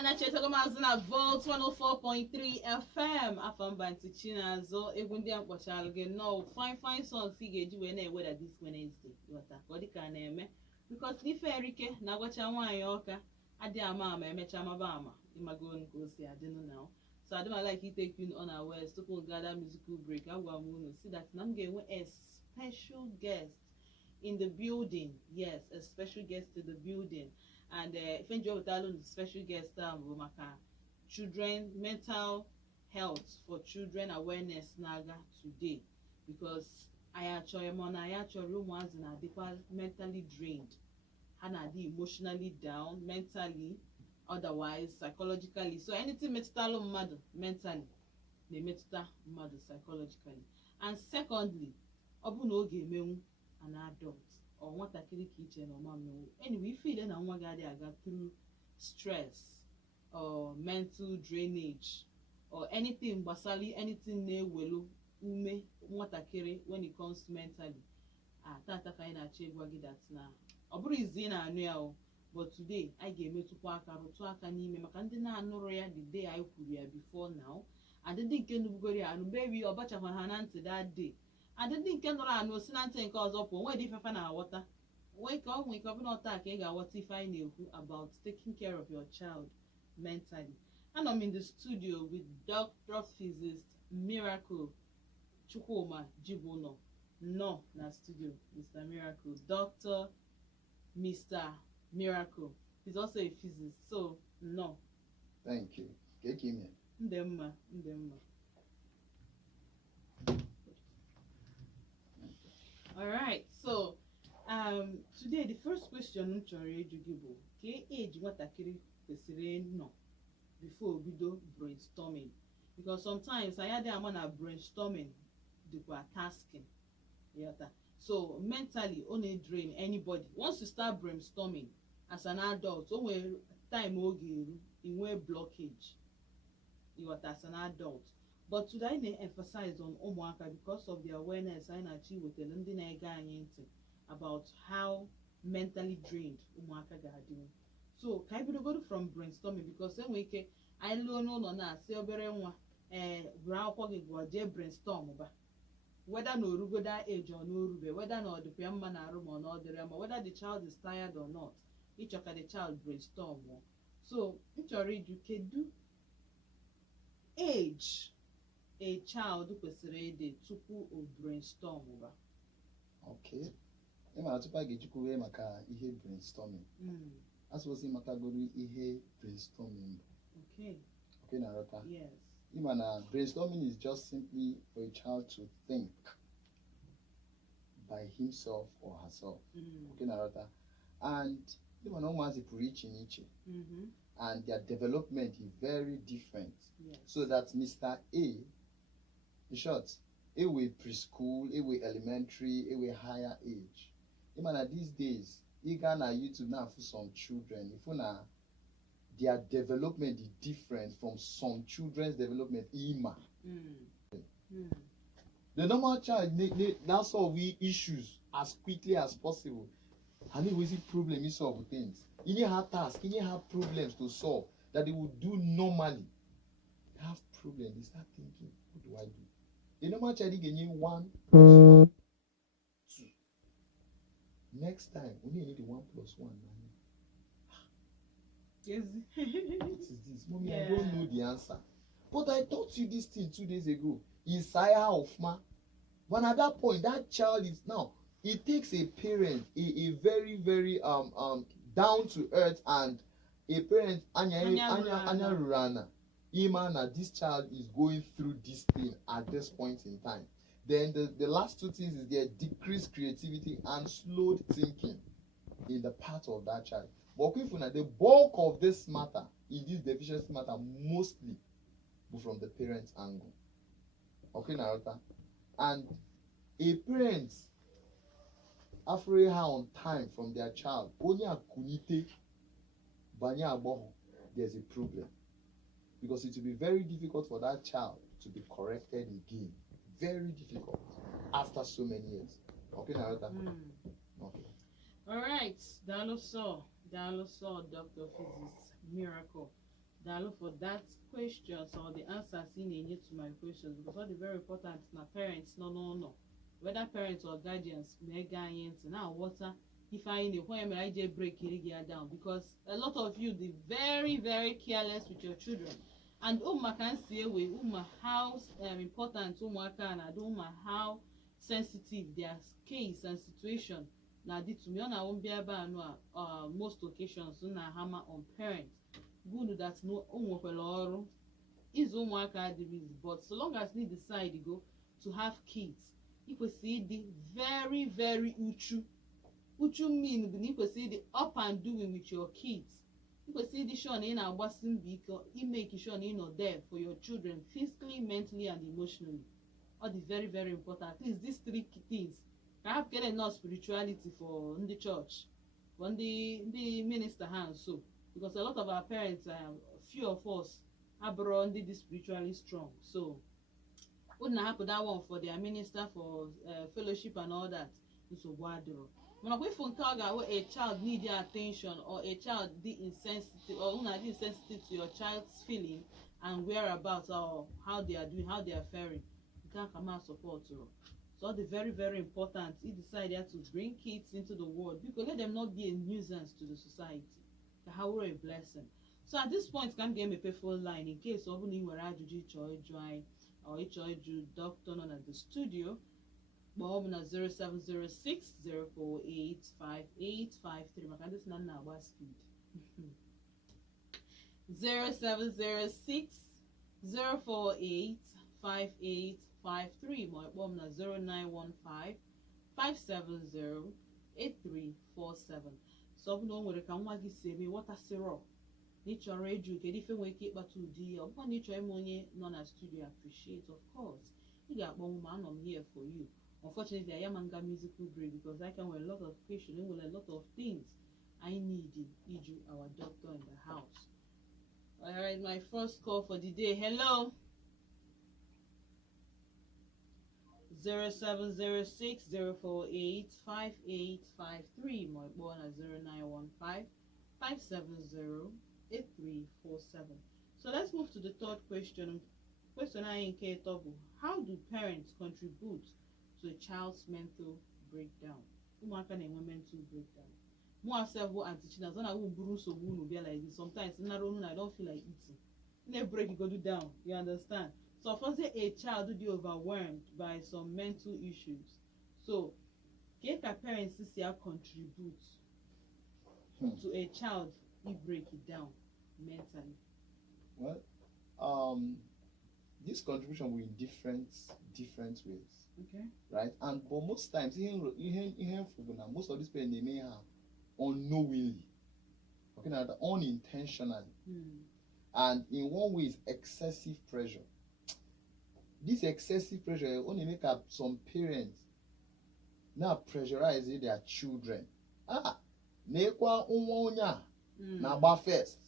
Anacheta Mazina Volt 104.3 FM. Afam Bantichina Zo Egundian Pochalge. No, fine songs figure you when I weather this Wednesday. What a body can name. Because the ferryke, Nawacha Yoka, Adia Mama, Mechama Bama. Imagon go see, I don't know now. So I don't like you taking on our ways to gather musical break. I will see that I'm getting a special guest in the building. Yes, a special guest in the building. And if you enjoy the special guest Umuaka, children mental health for children awareness naga today, because I actually ones in a deeper mentally drained and are emotionally down mentally, otherwise psychologically. So anything mental mad mentally, they mental mad psychologically. And secondly, obu oge emenwu an adult or nwatakịrị ka iche na ọma mmenwu. Anyway, if you na nwa gị adịghị aga through stress or mental drainage or anything gbasara anything na-ewelu ume nwatakịrị when it comes to mentally, tata ka anyị na-achọ ịgwa gị that na ọ bụrụ izi na-anụ ya o, but today anyị ga-emetụkwa aka rụtụ aka n'ime maka ndị na-anụrụ ya the day anyị kwuru ya before now, and ndị nke nụbugoro ya anụ bebi ọbachakwa ha na ntị that day, and ndị nke nụrụ anụ osi na ntị nke ọzọ pụọ nwee dị ifefe na-aghọta nwee ka ọ nwee ka ọ bụ na ọta ka ị ga-aghọta ife anyị na-ekwu about taking care of your child mentally. And I'm in the studio with Dr. Physicist Miracle Chukwuma Jibono. No, na studio, Mr. Miracle. Mr. Miracle. He's also a physicist, so no. Thank you. Kekime. Ndemma. All right, so today the first question m chọrọ ịjụ gị bụ ka age nwatakịrị kwesịrị nọ before bido brainstorming, because sometimes anyị adịghị ama na brainstorming dịkwa tasking yata. So mentally ọ na-drain anybody. Once you start brainstorming as an adult, o nwere time oge eru inwe blockage yata as an adult. But today I na-emphasize on ụmụaka because of the awareness anyị na-achọ iwetara ndị na-ege anyị ntị about how mentally drained ụmụaka ga-adị. So ka anyị bidogodo from brainstorming, because enwere ike anyị lụọ n'ụlọ na-asị obere nwa bụrụ akwụkwọ gị gụọ jee brainstorm ba, whether na orugoda age or n'orube, whether na ọ dịkwa ya mma na arụ ma ọ na ọ dịrị ya ma, whether the child is tired or not, ịchọ ka the child brainstorm. So m chọrọ ịjụ kedu age a child kwesịrị ịdị tupu o brainstorm ba? Okay. Ịma tupu a ga-ejikwuwe maka ihe brainstorming. Asụsụ matagoro ihe brainstorming bụ. Okay na rọta. Yes. Ịma na brainstorming is just simply for a child to think by himself or herself. Okay na rọta. And ịma na ụmụazị pụrụ iche n'iche. And their development is very different. Yes. So that Mr. A, in short, a way preschool, a way elementary, a way higher age. Even at these days, you can na YouTube now for some children. If you their development is different from some children's development. The normal child now solve issues as quickly as possible. And it was a problem you solve things. You need have tasks, you need have problems to solve that they would do normally. They have problems, they start thinking, what do I do? The normal child get 1 + 1 2. Next time, we need the 1 + 1. Yes. What is this? Mommy, yeah. I don't know the answer. But I taught you this thing 2 days ago. Isaiah of Ma. But at that point, that child is now, it takes a parent, a very, very down to earth and a parent Anya Rurana. Imana, this child is going through this thing at this point in time. Then the last 2 things is their decreased creativity and slowed thinking in the part of that child. But if the bulk of this matter, in this deficiency matter, mostly from the parent's angle. Okay, Narota. And a parent after her on time from their child, only a kunite banya aboho, there's a problem. Because it will be very difficult for that child to be corrected again. Very difficult after so many years. Okay, Narota? Okay. All right. Daloso, Dr. Physicist Miracle. Dalo for that questions or the answers in any to my questions because all the very important na parents no whether parents or guardians mega ants now water if I in the when I just break it down because a lot of you the very careless with your children and can see away how important Umuaka and how sensitive their case and situation na di to me on won't be able most occasions na hammer on parents good that no ụmụkwere ọrụ izu ụmụaka adịrịzi but so long as they decide go to have kids ikwesịrị ịdị very uchu mean bụ na ikwesịrị ịdị up and doing with your kids ikwesịrị ịdị sure na ị na-agbasi mbọ ike imake sure na ị nọ there for your children physically mentally and emotionally all the very important at least these three things ka ha kere enough spirituality for ndị church for ndị minister ha nso because a lot of our parents few of us abroad ndị dị spiritually strong so wouldn't happen that one for their minister for fellowship and all that nsogbu adịrọ mana kwa ifo nke ọ ga-awụ a child need your attention or a child dị insensitive or una dị insensitive to your child's feeling and whereabouts or how they are doing how they are faring nke a ka ma support so all the very important he decided to bring kids into the world because let them not be a nuisance to the society how we're a blessing. So at this point, can give me a full line in case of any where I do join or do doctor on at the studio. Bob na 0706 048 5853. My kind of nan na was speed. 0706 048 5853. My Bob na 0915 570 8347. So ọ bụ na o nwere ka nwa gị si eme ghọtasịrọ na ịchọrọ ịjụ kedu ife nwere ike ịkpata ụdị ya ọ bụkwa na ịchọrọ ime onye nọ na studio appreciate of course ị ga-akpọnwụ ma anọ m here for you unfortunately I am nga musical break because I can wear a lot of questions and a lot of things I need iju our doctor in the house. Alright, my first call for the day. Hello. 0706 048 5853. My born at 0915 570 8347. So let's move to the third question. Question I in Tobu. How do parents contribute to a child's mental breakdown? Umuaka na-enwe mental breakdown. More several antichinas when I will buru so will be like this. Sometimes I don't feel like eating. Let break go down. You understand? So for say a child will be overwhelmed by some mental issues. So get a parents to see how contribute to a child he break it down mentally. Well, this contribution will be in different ways. Okay. Right? And but most times most of these parents they may have unknowingly. Okay, now unintentionally. And in one way is excessive pressure. This excessive pressure only make up some parents now pressurize their children. Nekwa unwonya na ba first.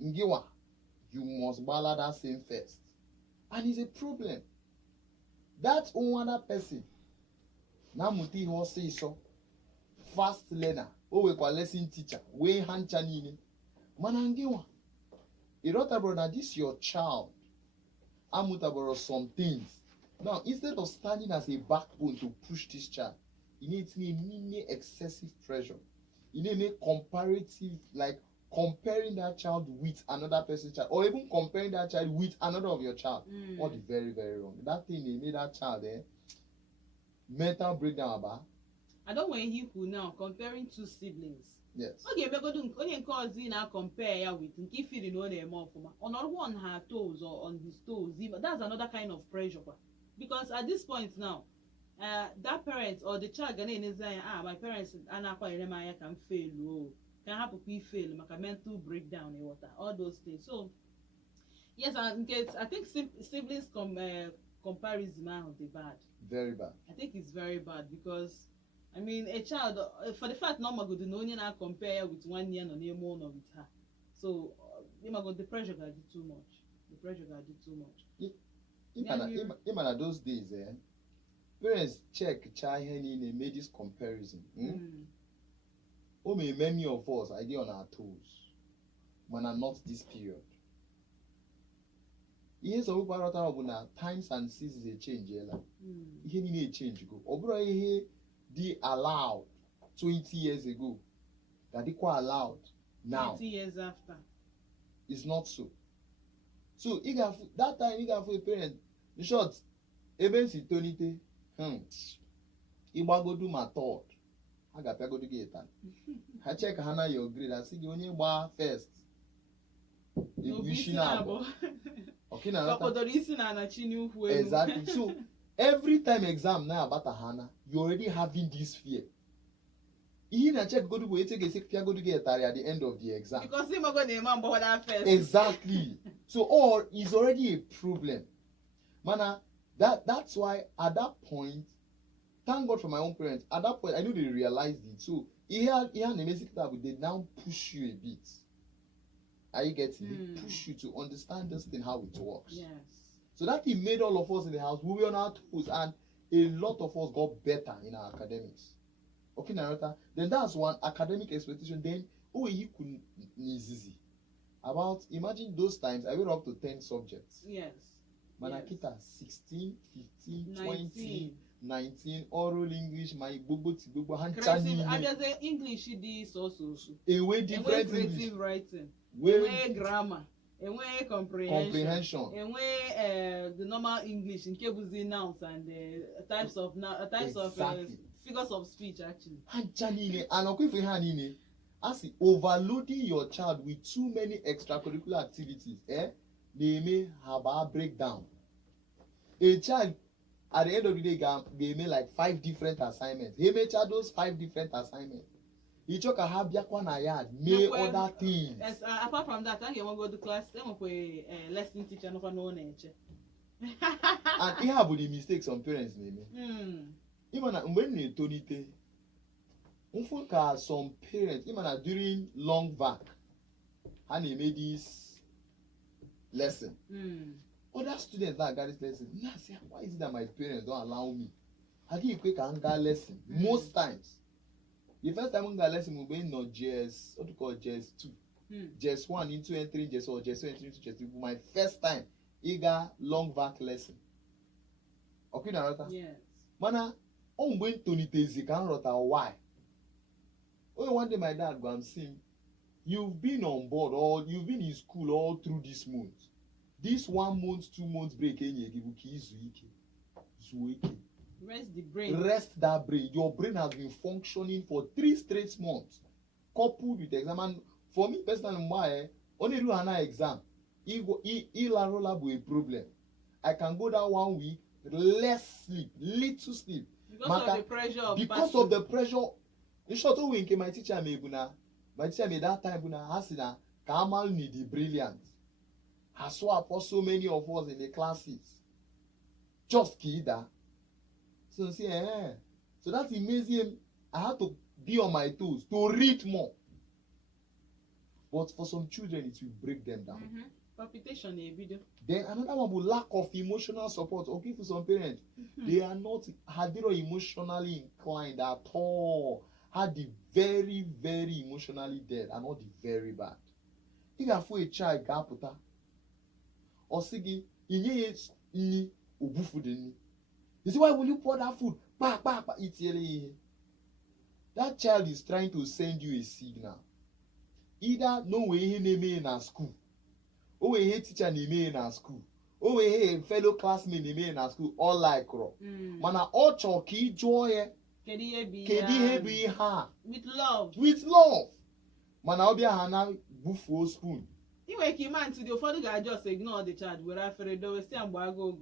Ngiwa, you must bala that same first. And it's a problem. That other person na muti ho say so fast learner o we kwa lesson teacher we hancha nini manangiwa irota brother this your child amutaboro some things now instead of standing as a backbone to push this child you need excessive pressure you need make comparative like comparing that child with another person's child or even comparing that child with another of your child all the very wrong that thing they made that child mental breakdown about. I don't want you who now comparing two siblings. Yes. Okay, we're going to only cause you now compare with if you know them more on one her toes or on his toes. That's another kind of pressure. Because at this point now, that parent or the child gonna say, my parents can fail, can happen to fail, make a mental breakdown and water, all those things. So yes, I think siblings comparison now is bad. Very bad. I think it's very bad because I mean a child for the fact normal go no now compare with 1 year on a more with her. So the pressure got too much. The pressure got too much. Even at those days, parents check child and made this comparison. Many of us I get on our toes. mana not this period. Ihe some people aghọtara bụ na times and seasons echangeela. Ihe niile echange go. Ọ bụrụ ihe dị allowed 20 years ago ga-adịkwa allowed now. 20 years after. It's not so. So that time ị ga-afụ a parent, in short, ebe si tonite ịgbagodu ma third, ha ga-apịagodu gị ịta. Ha check ha na your grade, asị gị onye gbaa first isi na abụọ. Exactly. So every time exam na abata hana, you already having this fear. He na check go do take go get at the end of the exam. Because him go name am but that first. Exactly. So all is already a problem. Mana, that's why at that point, thank God for my own parents. At that point, I know they realized it. So he had an amazing tab. They now push you a bit. Are you getting it? They push you to understand this thing, how it works. Yes. So that he made all of us in the house, we were on our toes, and a lot of us got better in our academics. Okay, Narata. Then that's one academic expectation. Then he couldn't easy. About imagine those times I went up to 10 subjects. Yes. Manakita 16, 15, 19. 20, 19, oral English, my bobo English this also. A way different creative English. writing. Way Grammar. Comprehension. The normal English in the nouns and types of figures of speech actually. And as overloading your child with too many extracurricular activities, they may have a breakdown. A child at the end of the day they may like 5 different assignments. He may charge those 5 different assignments. He took a habia na yard, may other things. Yes, apart from that, I can go to class. Then we lesson teacher no know nature. And he have the mistakes some parents name. Even when you tonite, unfoka some parents, even during long vac, and they made this lesson. Other students that got this lesson, say, why is it that my parents don't allow me? I did a quick anger lesson most times. The first time I got lesson we were not JS, what do you call JS 2, JS 1 into entering JS or JS 2 entering into JS 2. My first time, I got long vac lesson. Okay, Narata? Yes. Mana, on went to Nitezi can rota why? Oh, one day my dad go and see him. You've been on board or you've been in school all through this month. This 1 month, 2 months break, Rest the brain. Rest that brain. Your brain has been functioning for 3 straight months, coupled with the exam. And for me personally, my only do an exam. Rolla be a problem. I can go that 1 week, less sleep, little sleep. Because of the pressure of because of the pressure. In short, my teacher made that time Hasina Kamal need the brilliant. I saw so many of us in the classes. Just kida. So see, so that's amazing. I had to be on my toes to read more. But for some children, it will break them down. Palpitation a video. Then another one will lack of emotional support. Okay, for some parents, they are not emotionally inclined at all. Had the very, very emotionally dead and not the very bad. If you have a child, gaputa, or sigi, you see why will you pour that food? That child is trying to send you a signal. Either no way he name in a school, or way he teacher name in a school, or way fellow classmate name in a school, all like mana all chalky joy. With love. With love. Mana obia hana buffo spoon. You wake him man to the father guy just ignore the child. We're afraid they will say I'm go.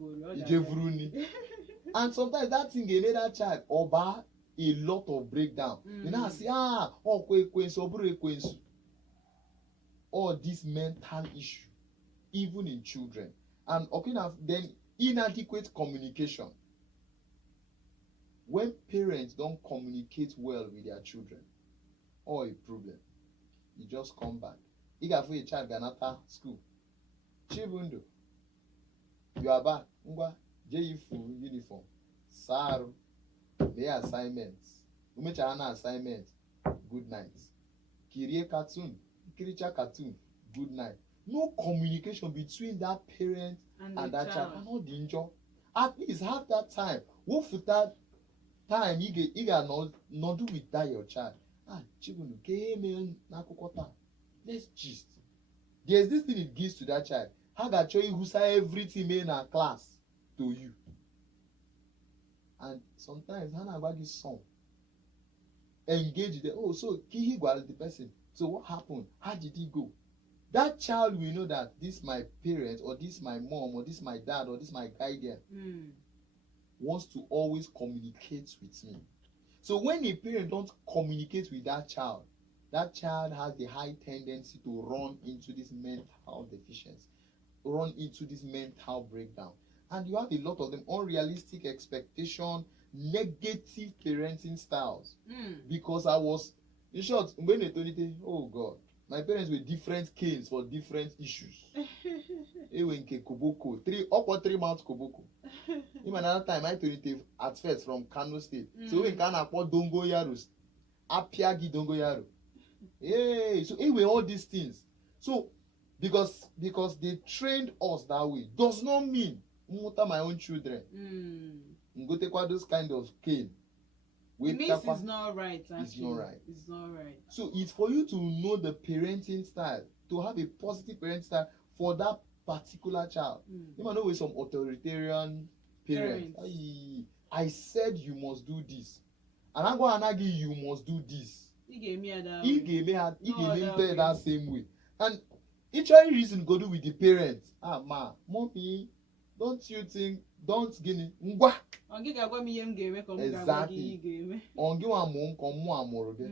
And sometimes that thing made that child oba a lot of breakdown. You know, say all this mental issue, even in children. And okay, now then inadequate communication. When parents don't communicate well with their children, or a problem, you just come back. You got for a child ganata school. Chibundo, you are back. Ngwa, full uniform. Saru, their assignments. Umechana assignment. Good night. Kirie cartoon, Kiricha cartoon. good night. No communication between that parent and that child cannot injure. At least have that time. What for that time you get not do with that your child. Chibunu, let's gist. There's this thing it gives to that child. How that show you who say everything in a class to you. And sometimes Hannah about this song. Engage the so he got the person. So what happened? How did he go? That child will know that this my parent or this my mom or this my dad or this my guardian wants to always communicate with me. So when a parent don't communicate with that child has the high tendency to run into this mental deficiency, run into this mental breakdown. And you have a lot of them unrealistic expectation, negative parenting styles. Because I was, in short, when they told me, oh God, my parents were different canes for different issues. Ewen ke Koboko, 3 months Koboko. Even another time I told it at first from Kano State. So we can afford Dongo Yarus, Apiagi Dongo Yaru. Hey, so anyway, all these things. So because they trained us that way does not mean my own children. Go take those kind of cane. This is not right. Actually. It's not right. It's not right. So it's for you to know the parenting style, to have a positive parenting style for that particular child. You might know with some authoritarian parents. I said you must do this, and I'm going to argue you must do this. He gave me that same way, and each reason go do with the parents. Mommy, don't you think? Don't gini ngwa. Exactly. Ongi wa mo nko mo amoro de.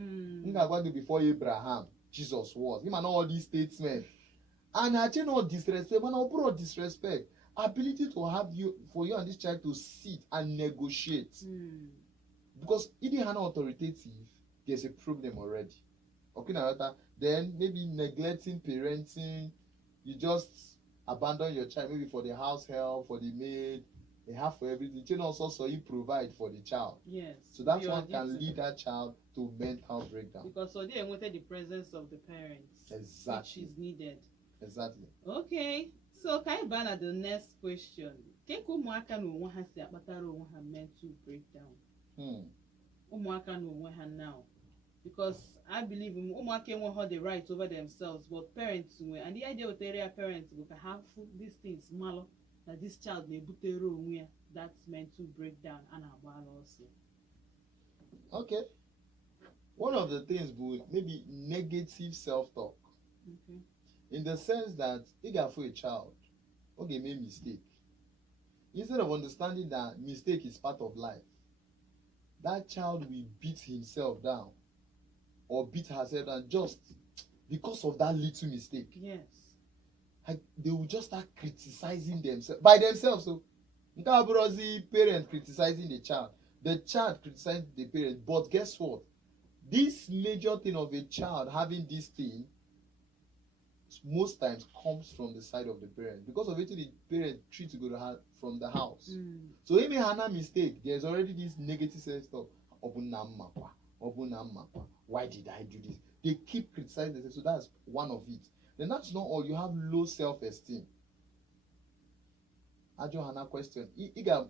Nga gwa before Abraham, Jesus was. Him and all these statements. And I think not disrespect, but no disrespect. Ability to have you for you and this child to sit and negotiate. Because if they are not authoritative, there's a problem already. Okay, now then maybe neglecting parenting, you just abandon your child maybe for the house help, for the maid, they have for everything. You also you provide for the child. Yes. So that one can lead that child to mental breakdown. Because so they wanted the presence of the parents. Exactly. Which is needed. Exactly. Okay. So can I ban at the next question? Take Umuaka no one has the mental breakdown. Umuaka no one now. Because I believe Umuaka won't have the right over themselves, but parents will. And the idea with area parents will have these things malo that this child may butero where that's mental breakdown and also. Okay. One of the things would maybe negative self-talk. Okay. In the sense that if you are for a child, okay, made mistake. Instead of understanding that mistake is part of life, that child will beat himself down or beat herself down just because of that little mistake. Yes. They will just start criticizing themselves by themselves. So, the parent criticizing the child criticizing the parent. But guess what? This major thing of a child having this thing most times comes from the side of the parent because of it. The parent treat to go to her from the house. So if Hannah mistake, there's already this negative self-talk. Why did I do this? They keep criticizing themselves. So that's one of it. Then that's not all. You have low self-esteem. Ajo Hannah question. You got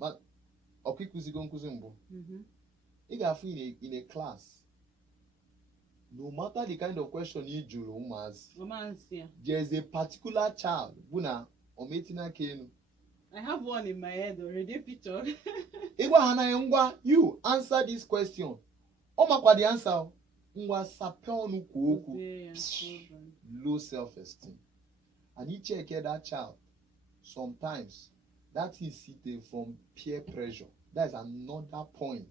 in a class. No matter the kind of question you do, there's a particular child. I have one in my head already pictured. You answer this question. The answer. Low self-esteem. And you check that child. Sometimes that is seated from peer pressure. That is another point.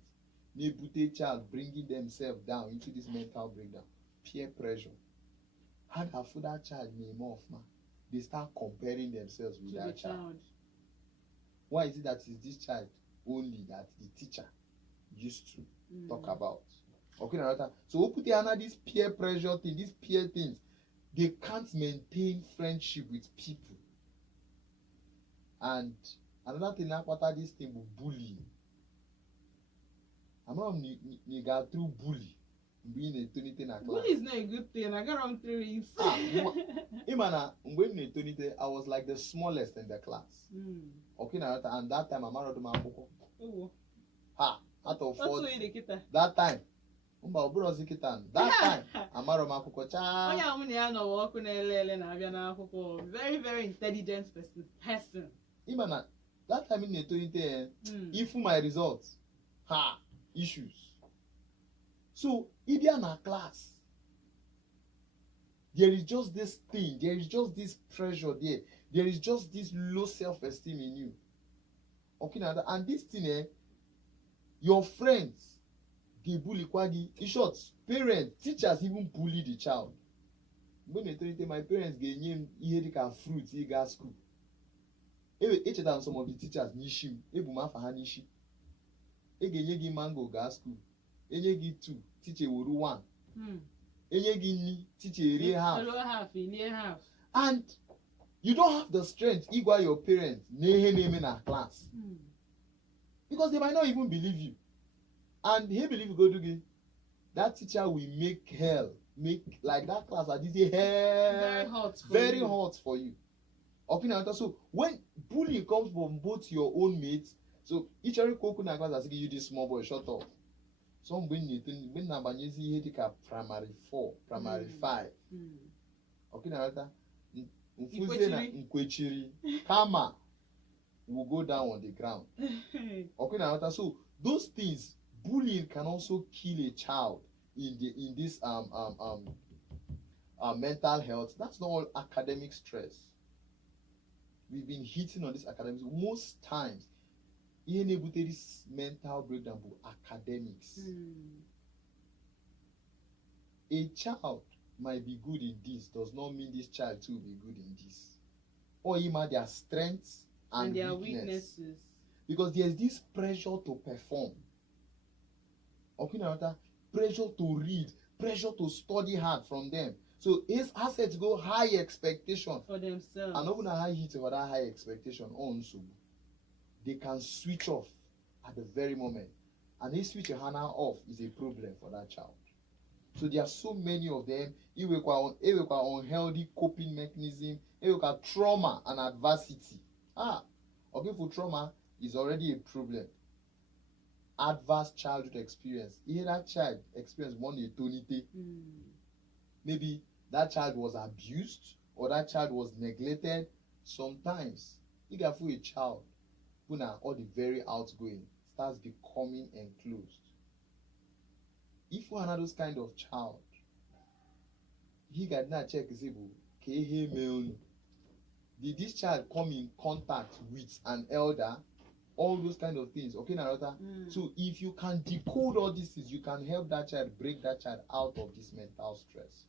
Nebute child bringing themselves down into this mental breakdown. Peer pressure. How that child name off, man? They start comparing themselves with that child. Why is it that is this child only that the teacher used to talk about? Okay, now so we put another this peer pressure thing, these peer things. They can't maintain friendship with people. And another thing after this thing will bullying. I'm not through bully. mgbe ị na-etolite na Bully class. is not a good thing. I got on through it. Ịma na mgbe m na-etolite, I was like the smallest in the class. Okay, na and that time amarodụ m akwụkwọ. Oh. Ha, out of What's 40. the kita? That time. Mba ọbụrụzi kịta. That time amarọ m akwụkwọ chaa. Onye amụ na ya nọ ọkụ na-ele na-abịa n'akwụkwọ. Very, very intelligent person. Ịma na that time m na-etolite ifu my results. Ha, issues. So, if you are in a class, there is just this thing, there is just this pressure there, there is just this low self-esteem in you. Okay, now, and this thing, your friends, they bully kwagi. In short, parents, teachers even bully the child. When they tell my parents get name ihe dịka fruit ị gaa school. Echetara some of the teachers nishi, ebuma fa ha nishi. Enye gị mango gaa school. Enye gị 2, teacher wuru 1. Enye gị nni, teacher erie half. Half. And you don't have the strength ịgwa your parents na ihe na-eme na class. Because they might not even believe you. And he believe you go do gị, that teacher will make hell, make like that class at this hell very hot for you. Okay, now so when bullying comes from both your own mates, so each other cocoa na class asị gị, you this small boy, shut up. So mgbe na-abanyezi ihe dịka primary 4, primary 5. Okay, na mfuzie na nkwechiri kama will go down on the ground. Okay, na so those things, bullying can also kill a child in this mental health. That's not all academic stress. We've been hitting on this academics most times. Ihe na-ebute this mental breakdown bụ academics. A child might be good in this does not mean this child too will be good in this. Or even their strengths and their weaknesses. Because there's this pressure to perform. Okay, now pressure to read, pressure to study hard from them. So his assets go high expectation for themselves. And even a high hit over that high expectation also. They can switch off at the very moment. And they switch a HANA off is a problem for that child. So there are so many of them. It requires unhealthy coping mechanism. It requires trauma and adversity. Okay, for trauma is already a problem. Adverse childhood experience. If that child experienced one eternity, maybe that child was abused or that child was neglected. Sometimes, you can feel a child who are all the very outgoing starts becoming enclosed. If you are those kind of child, he got not check is able. Did this child come in contact with an elder? All those kind of things. Okay, Narota. So if you can decode all these things, you can help that child break that child out of this mental stress.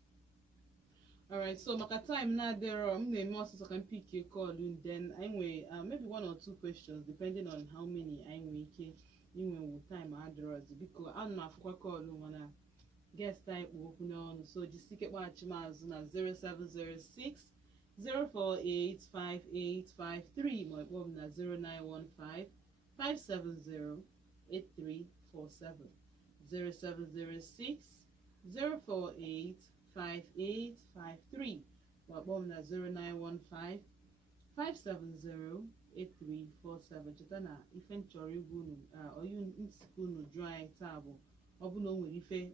Alright, so maka time now there are maybe also can pick your call and then anyway maybe 1 or 2 questions depending on how many anyway time address because I'm not for call wanna guest type open on so just stick it watch na 0706 048 5853 my phone na 0915 570 8347 0706 048 5853 Wabom na 0915 570 8347 Chitana ife nchọrọ igwu oyu nsikunu dry table ọ bụ na o nwere ife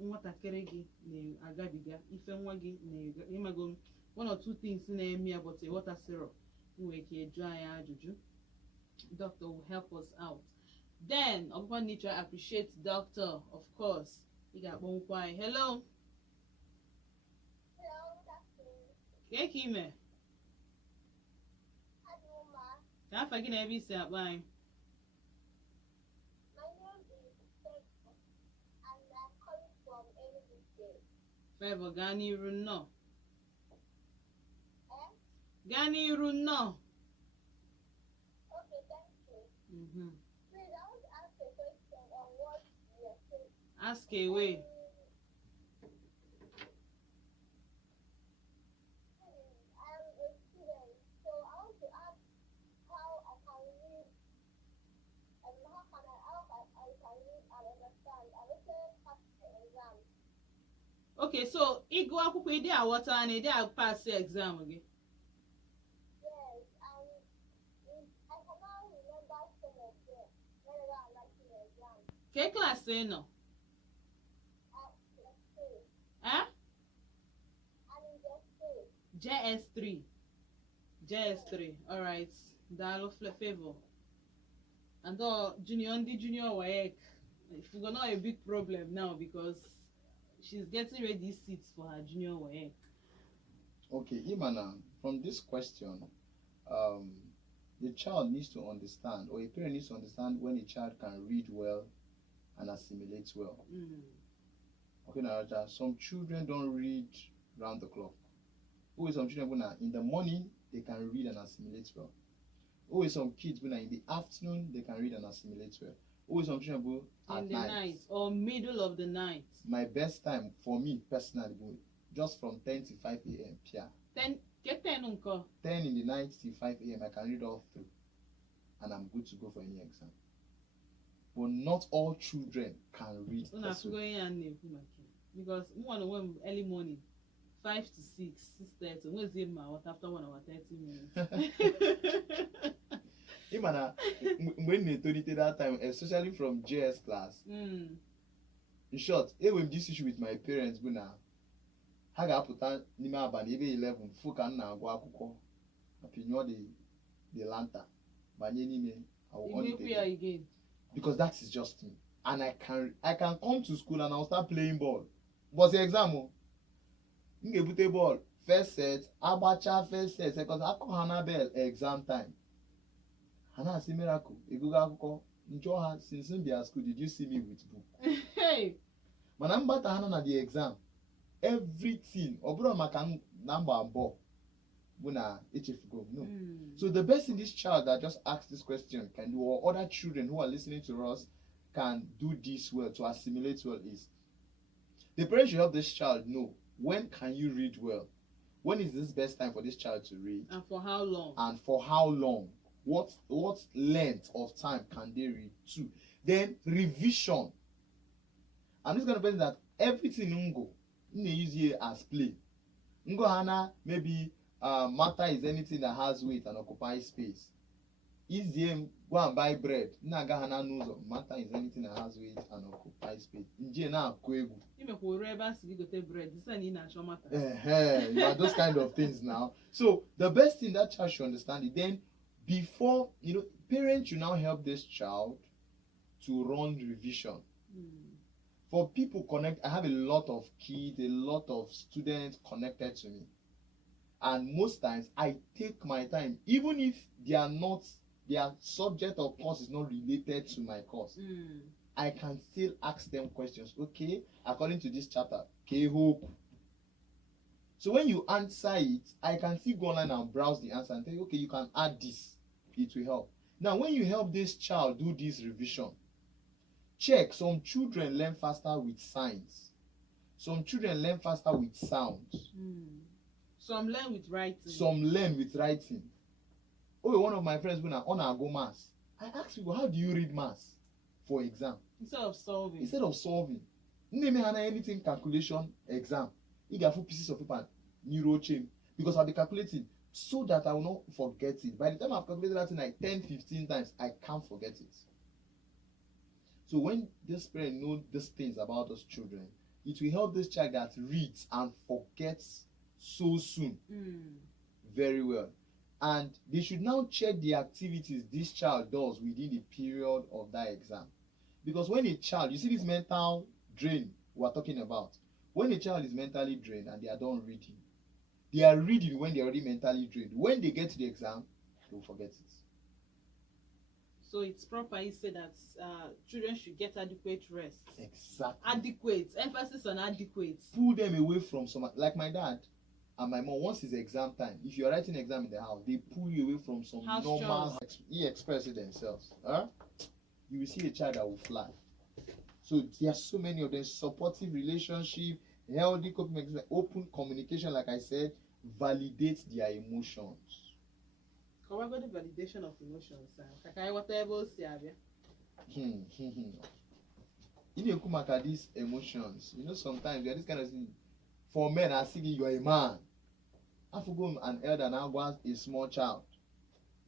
nwatakịrị gị na-agabiga ife nwa gị na-ịmago 1 or 2 things na-eme ya but water syrup nwere ike dry ajụjụ doctor will help us out then ọbụkwa nature appreciate doctor of course ị ga-akpọnkwa anyị hello Keke ime? Ka afa gị na ebe isi akpa anyị? My name is Favor and I'm calling from Enugu State. Favor, gaa n'iru nnọọ. Gaa n'iru nnọọ. Okay, thank you. Please, I want to ask a question on what you are saying. Ask away. How can I read and understand? I also have an exam Okay, so ịgụ akwụkwọ ịdị aghọta na ịdị pass exam gị. Yes, and I can now remember some of them whenever I'm writing the exam. Ke class ị nọ? Let's say, Eh? I'm in the state. JS3. JS3. All right. Daalụ favor. And ndị junior WAEC, if we're gonna have a big problem now because she's getting ready seats for her junior WAEC. Okay, Imana, from this question, the child needs to understand, or a parent needs to understand when a child can read well and assimilate well. Okay, Naraja, some children don't read round the clock. Always some children, in the morning, they can read and assimilate well. Always some kids, in the afternoon, they can read and assimilate well. Always some children, at in the night or middle of the night. My best time, for me personally, just from 10 to 5 a.m. Yeah. 10 in the night till 5 a.m. I can read all through. And I'm good to go for any exam. But not all children can read. Because one early morning, 5 to 6, 6:30. Where's it after 1 hour 30 minutes? When they told it that time, especially from JS class. In short, with this issue with my parents, ha ga-apụta n'ime abalị ebe 11 fụ ka m na-agụ akwụkwọ apịnyụọ the lantern banye n'ime again. Because that is just me, and I can come to school and I'll start playing ball. But the exam m ga-ebute ball first set agbacha first set second akọ ha na bell exam time ha na-asị miracle egogo akwụkwọ njọ ha since m bịa school did you see me with book? Hey, mana mbata ha nọ na the exam everything ọbụrụ maka na mgba abụọ bụ na echefugo no. So the best thing this child that just asked this question can do, or other children who are listening to us can do this well to assimilate well, is the parents should help this child know when can you read well, when is this best time for this child to read, and for how long, what length of time can they read. Two, then revision. I'm just going to bet that everything ngo use here as play. Ngo hana maybe matter is anything that has weight and occupies space. Easy go and buy bread. Naga hana knows matter is anything that has weight and occupies space. Nje na kwegu. Bread. Those kind of things now. So the best thing that child should understand it. Then before parents should now help this child to run revision. For people connect, I have a lot of kids, a lot of students connected to me. And most times I take my time, even if their subject or course is not related to my course. I can still ask them questions. Okay, according to this chapter, so when you answer it, I can still go online and browse the answer and tell you, okay, you can add this. It will help. Now, when you help this child do this revision, check, some children learn faster with signs. Some children learn faster with sounds. Some learn with writing. Oh, one of my friends when I go maths, I asked people, how do you read maths for exam? Instead of solving. Name anything calculation exam. You get 4 pieces of paper, neuro chain, because I'll be calculating so that I will not forget it. By the time I've calculated that thing like 10-15 times, I can't forget it. So when this parent knows these things about those children, it will help this child that reads and forgets so soon very well. And they should now check the activities this child does within the period of that exam. Because when a child, you see this mental drain we're talking about, when a child is mentally drained and they are done reading, they are reading when they're already mentally drained. When they get to the exam, they will forget it. So it's proper you say that children should get adequate rest. Exactly. Adequate. Emphasis on adequate. Pull them away from some, like my dad and my mom, once it's exam time, if you're writing exam in the house, they pull you away from some house normal, they express it themselves. You will see a child that will fly. So there are so many of them, supportive relationship, healthy coping, open communication, like I said, validate their emotions. What about the validation of emotions? Whatever You know, these emotions, sometimes there are this kind of thing. For men, I see you are a man. I forgot an elder now was a small child.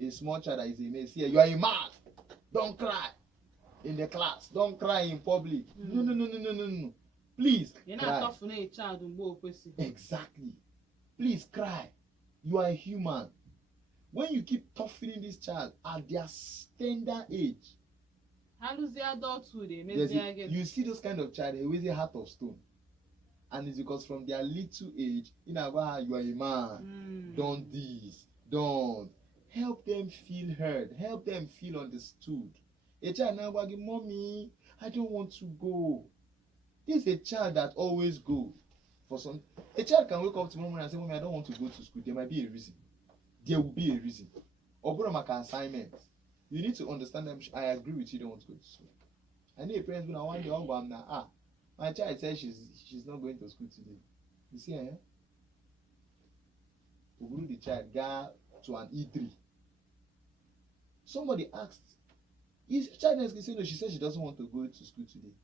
A small child that is a man. See, you are a man. Don't cry in the class. Don't cry in public. No. Please You're cry. not tough for a child and both person. Exactly. Please cry. You are a human. When you keep toughening this child at their tender age, How does the adulthood you see those kind of child, they always a heart of stone. And it's because from their little age, you know, you are a man. Don't this. Don't. Help them feel heard. Help them feel understood. A child now going, Mommy, I don't want to go. This is a child that always go. For some, a child can wake up tomorrow and say, Mommy, I don't want to go to school. There might be a reason. There will be a reason. Or like an assignment. You need to understand them. I agree with you, don't want to go to school. I know a parent when I want the my child says she's not going to school today. You see, the child got to an E3. Somebody asked, is your child next? No, she said she doesn't want to go to school today.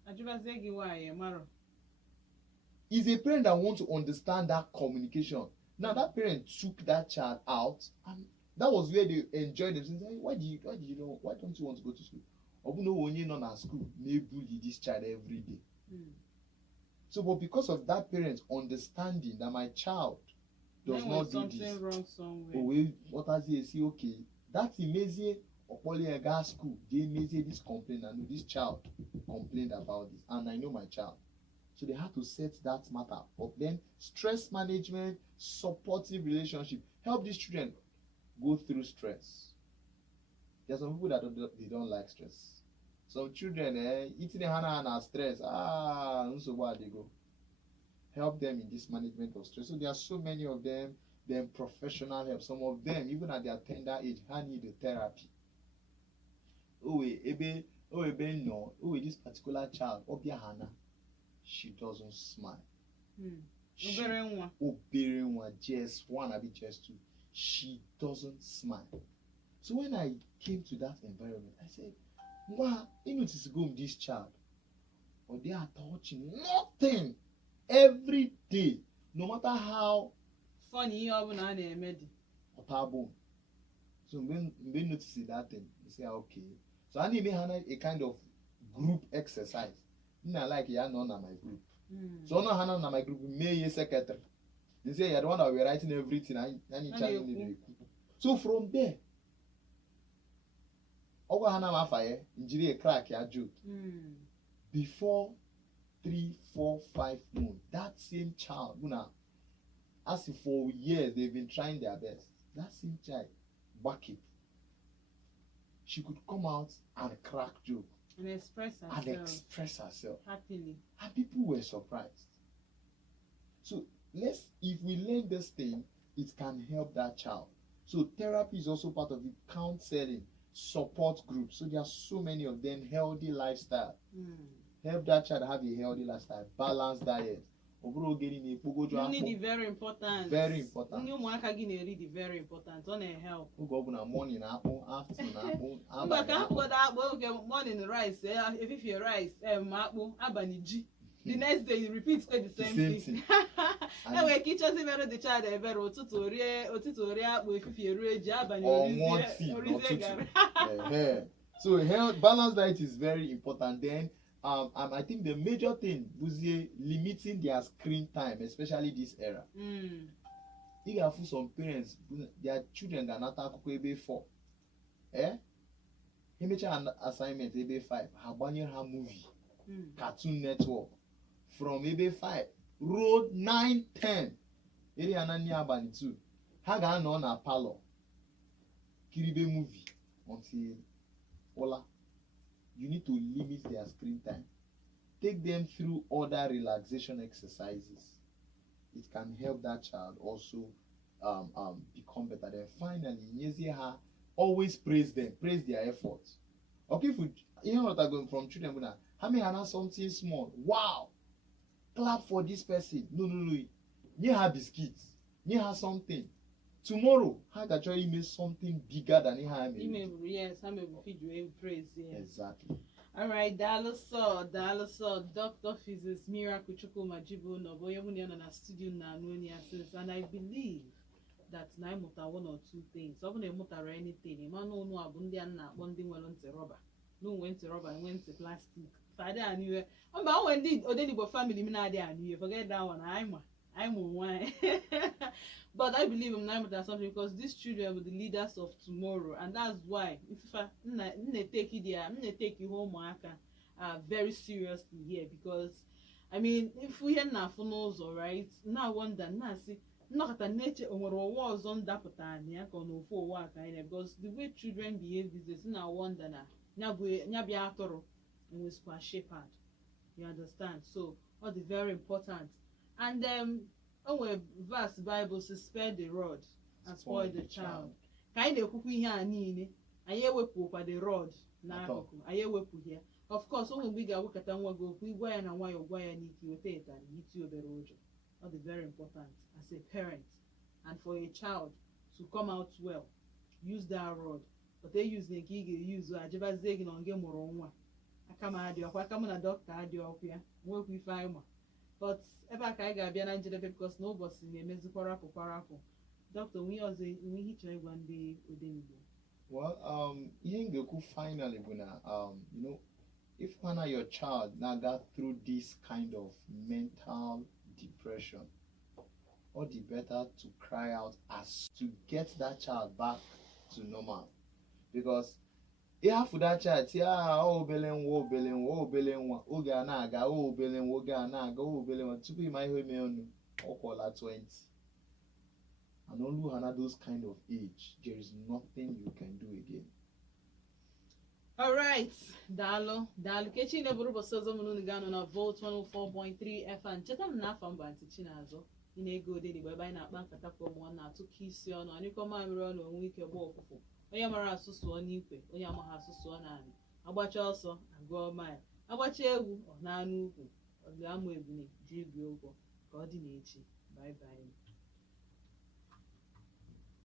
Is a parent that wants to understand that communication. Now that parent took that child out, and that was where they enjoyed themselves. Why don't you want to go to school? Or no, when you're not at school, they bully this child every day. So, but because of that parent understanding that my child does not do this, wrong somewhere. What has he say? Okay, that's amazing. Or gas school, they made this complaint, and this child complained about this, and I know my child. So they had to set that matter up. Then stress management, supportive relationship, help these children go through stress. There are some people that don't like stress. Some children, eating a hana stress. So where they go. Help them in this management of stress. So there are so many of them. Then professional help. Some of them, even at their tender age, need a therapy. This particular child, Obia Hana, she doesn't smile. Just one, just two. She doesn't smile. So when I came to that environment, I said, wow, you know, to go with this child. Or they are touching nothing every day, no matter how funny you are when they made it. So when notice that thing, you say, okay. So I need a kind of group exercise. I like you know my group. So no Hannah na my group may secretary. They say you're the one that we're writing everything and you challenge. So from there, Ogo Hannah Mafaye, injury a crack ya joke. Before 3, 4, 5 months, that same child, as if for years they've been trying their best. That same child, back it. She could come out and crack joke and express herself happily, and people were surprised. So if we learn this thing, it can help that child. So therapy is also part of it. Counseling, support groups. So there are so many of them. Healthy lifestyle. Help that child have a healthy lifestyle. Balanced diet. Need very important. Very important. Umuaka read very important. On a help. Morning apple, afternoon apple. Morning rice. If you rice, apple, abaniji. The next day you repeat the same thing. Anyway, kitchen is very the child very otutori apple if you read abani. So health balanced diet is very important. Then I think the major thing was limiting their screen time, especially this era. If you have some parents, their children are not able 4. He made an assignment able 5. Habanya her movie, Cartoon Network, from able 5, road 9, 10. Eri ananya abani 2. Haga no na palo. Kiribe movie until Ola. You need to limit their screen time. Take them through other relaxation exercises. It can help that child also become better. Then finally, always praise them, praise their efforts. Okay, if you know what I'm going from children, how many are something small? Wow! Clap for this person. No. You have biscuits. You have something. Tomorrow, how can you make something bigger than he had? Yes, I may feed you praise. Yes. Exactly. All right, Daloso, Dr. Physics Miracle Chukwuma Jibo no boy na studio na Anonia since, and I believe that na ịmụta one or two things. Ọ bụ na ịmụtara anything, ịma na ụnụ abụ ndị a na-akpọ ndị nwere ntị rọba, n'onwe ntị rọba, enwe ntị plastic. Fada anụ ihe. Mba, o nwere ndị Odenigbo family m na-adị anụ ihe. Forget that one. I'm one. But I believe in Naimata something because these children will be the leaders of tomorrow, and that's why if I take it there, I'm gonna take you home, Umuaka, very seriously here because I mean if we hear na funnels, all right, now wonder now see not at nature or was on that patania on for work because the way children behave these days now wonder now nyabia toro and we square shepherd. You understand? So all the very important. And onwe verse Bible says spare the rod and spoil the child. Ka anyị na-ekwukwa ihe a niile anyị ewepụkwa the rod n'akụkụ anyị ewepụ ya. Of course onwe mgbe ị ga-awekọta nwa gị okwu ịgwa ya na nwayọọ gwa ya n'ike weta ịtarị iti obere ụjọ. All the very important as a parent and for a child to come out well, use that rod. But they use nke ị ga-use ajebazie gị na nke mụrụ nwa aka m adị ọkwa aka m na dọkịta adị ọkụ ya nwekwa ife anyị ma. But ebe a ka anyị ga-abịa na njedebe because na ụbọchị na-emezikwa rapụ dọkịta onwe ihe chọrọ ịgwa ndị Odenigbo. Well, ihe m ga-ekwu finally bụ na if one of your child now got through this kind of mental depression, all the better to cry out as to get that child back to normal. Because for that child, obele nwa oge a na-aga obele nwa oge a na-aga obele nwa tupu ịma ihe eme ọnụ ọkwọla 20. And only at those kind of age, there is nothing you can do again. All right, daalụ kechi na-eburu ụbọchị ọzọ mụrụ unu ga-anọ na Volt 104.3 FM. Cheta m na afọ mba ntị Chinazọ ị na-ego Odenigbo ebe anyị na-akpa nkata ka ụmụ na-atụkọ isi ọnụ anyịkọ mamịrị ọnụ onwe ike gba ọfụfụ onye mara asụ sụọ n'ikwe onye amaghị asụ sụọ n'anị agbacha ọsọ agụọ mile agbacha egwu ọ na-anụ ukwu ọ ga-amụ ebune ji igwe ụgwọ ka ọ dị n'echi bye bye.